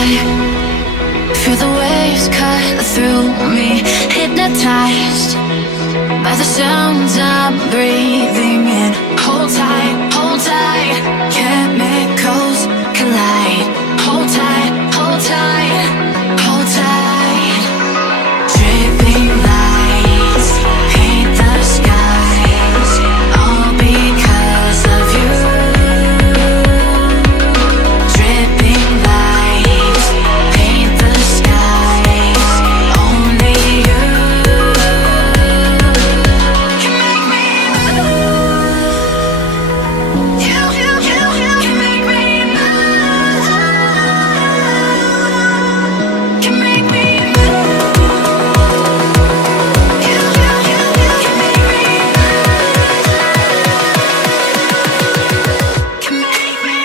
sky. Feel the waves cut through me, hypnotized by the sounds I'm breathing in. Hold tight, chemicals collide. Hold tight, hold tight, hold tight. Dripping lights paint the skies, all because of you. Dripping lights paint the skies, only you can make me move. You can make me move. Can make me move. You can make me move. Can make me.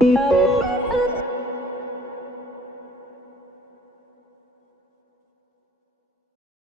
Biodegradable.